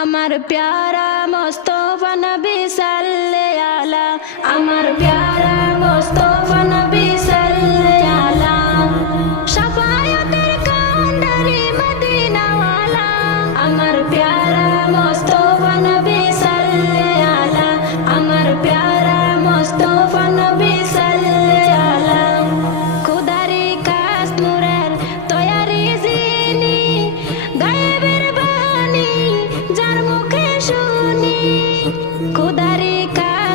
আমার প্যারা মোস্তফা নবী আলা। আমার প্যারা মোস্তফা নবী সাল্লে আলা। শাফায়াতের কান্ডারি মদিনাওয়ালা। আমার প্যারা মোস্তফা নবী সাল্লে আলা। আমার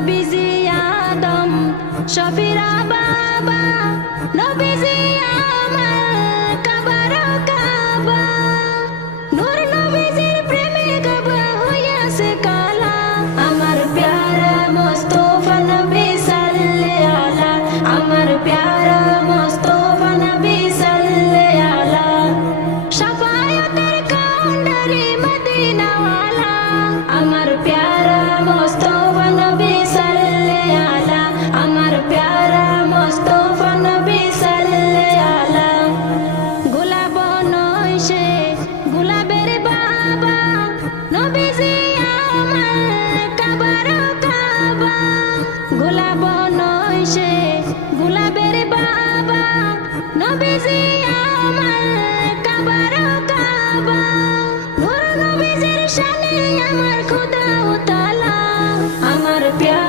নবীজি আদম শফিরা বাবা নবীজি আমার মোস্তফা নবী সাল্লে আলা গোলাপ নইসে গোলাপের বাবা নবীজি আমার কাবার কাবা গোলাপ নইসে গোলাপের বাবা নবীজি আমার কাবার কাবা নূর নবীজির শানে আমার খোদা ও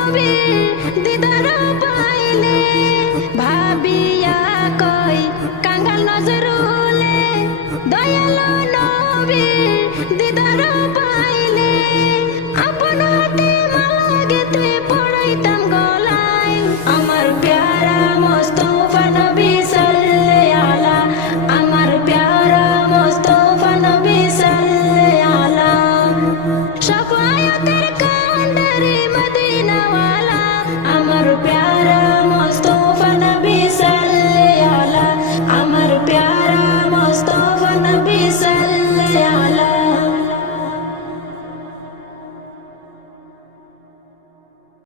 নবী দিদার পাইলে ভাবিয়া কই, কাঙ্গাল নজরুলে দয়ালো নবী, দিদার পাইলে আপন হাতে মালা গেতে পড়াইতাম গলায়। আমার প্যারা মোস্তফা নবী সাল্লে আলা আমার প্যারা মোস্তফা নবী সাল্লে আলা শাফায়াতের